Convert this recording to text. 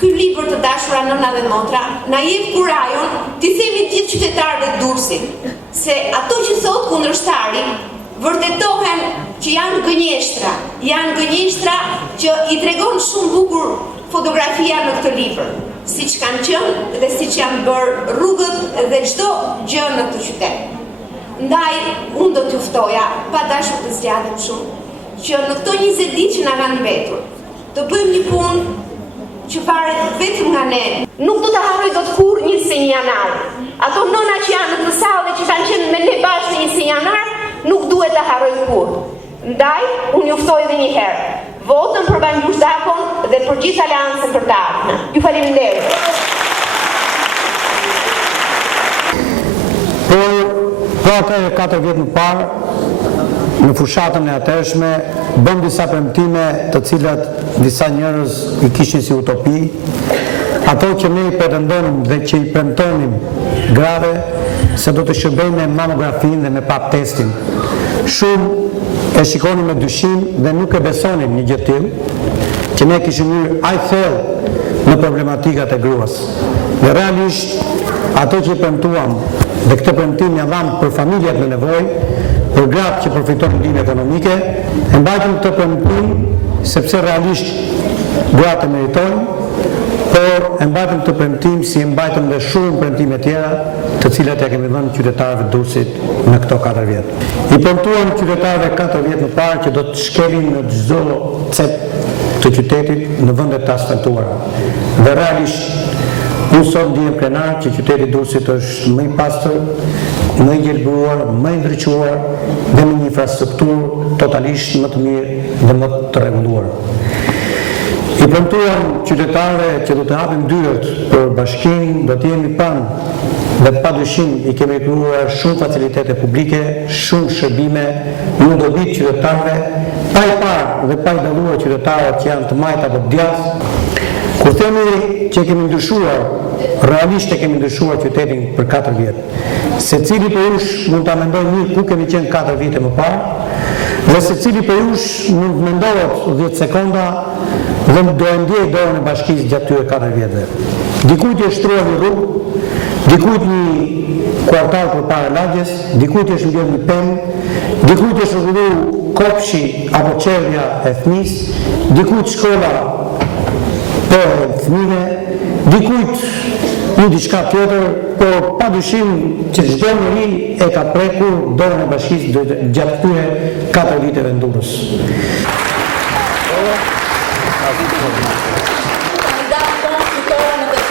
Ky libër të dashura nëna dhe motra na jep kurajon t'i themi gjithë qytetarëve të Durrësit se ato që thot kundërshtari vërtetohen që janë gënjeshtra që i tregon shumë bukur fotografia në këtë libër, siç kanë qenë dhe siç janë bërë rrugët dhe çdo gjë në këtë qytet. Ndaj, unë do t'ju ftoja, pa dashur të zgjatem shumë, që në këto 20 ditë që na kanë mbetur, të bëjmë një punë që varet vetëm nga ne. Nuk do të harroj dot kurrë 21 janar. Ato nëna që janë në këtë sallë dhe që kanë qenë me ne bashkë në 21 janar, nuk duhet të harroj kurrë. Ndaj, unë ju ftoj edhe një herë. Votën për Banjur Zakon dhe për gjithë aleancën për të ardhmen. Ju faleminderit. Po atë 4 vjet më parë, në fushatën e atërshme, bëm disa premtime të cilat disa njerëz i kishin si utopi, ato që ne i pretendonim dhe që i premtonim grave se do të shërbejnë me mamografin dhe me pap testin. Shumë e shikonim me dyshim dhe nuk e besonim një gjë tillë, që ne kishim hyrë aq thellë në problematikat e gruas. Dhe realisht ato që i premtuam dhe këtë premtim ja dhamë për familjet në nevojë, për gratë që përfitojnë ndihmë ekonomike, e mbajtëm këtë premtim sepse realisht gratë e meritojnë, por e mbajtëm këtë premtim si e mbajtëm dhe shumë premtime tjera, të cilat ja kemi dhënë qytetarëve të Durrësit në këto 4 vjet. I premtuam qytetarëve 4 vjet më parë që do të shkelin në çdo cep të qytetit në vendet të asfaltuara. Dhe realisht unë sot ndihem krenar që qyteti i Durrësit është më i pastër, më i gjelbruar, më i ndriçuar dhe me një infrastrukturë totalisht më të mirë dhe më të rregulluar. I premtuam qytetarëve që do të hapim dyert për bashkinë, do të jemi pranë dhe padyshim i kemi krijuar shumë facilitete publike, shumë shërbime në dobit qytetarëve, pa i parë dhe pa i dalluar qytetarët që janë të majt apo të djathtë. Kur themi që kemi ndryshuar, realisht e kemi ndryshuar qytetin për 4 vjet. Secili për jush mund ta mendojë mirë ku kemi qenë 4 vite më parë, dhe secili për jush mund të mendohet 10 sekonda dhe do e ndjej dorën e bashkisë gjatë këtyre 4 vjetëve. Dikujt i shtruar një rrugë, dikujt një kuartal përpara lagjes, dikujt është ngjell një pemë, dikujt është rregulluar kopshi apo çerdhja e fëmisë, dikujt shkolla për fëmijë, dikujt një diçka tjetër, por padyshim që çdo njeri e ka prekur dorën e bashkisë gjatë këtyre 4 viteve në Durrës. Kandidat konstitutor në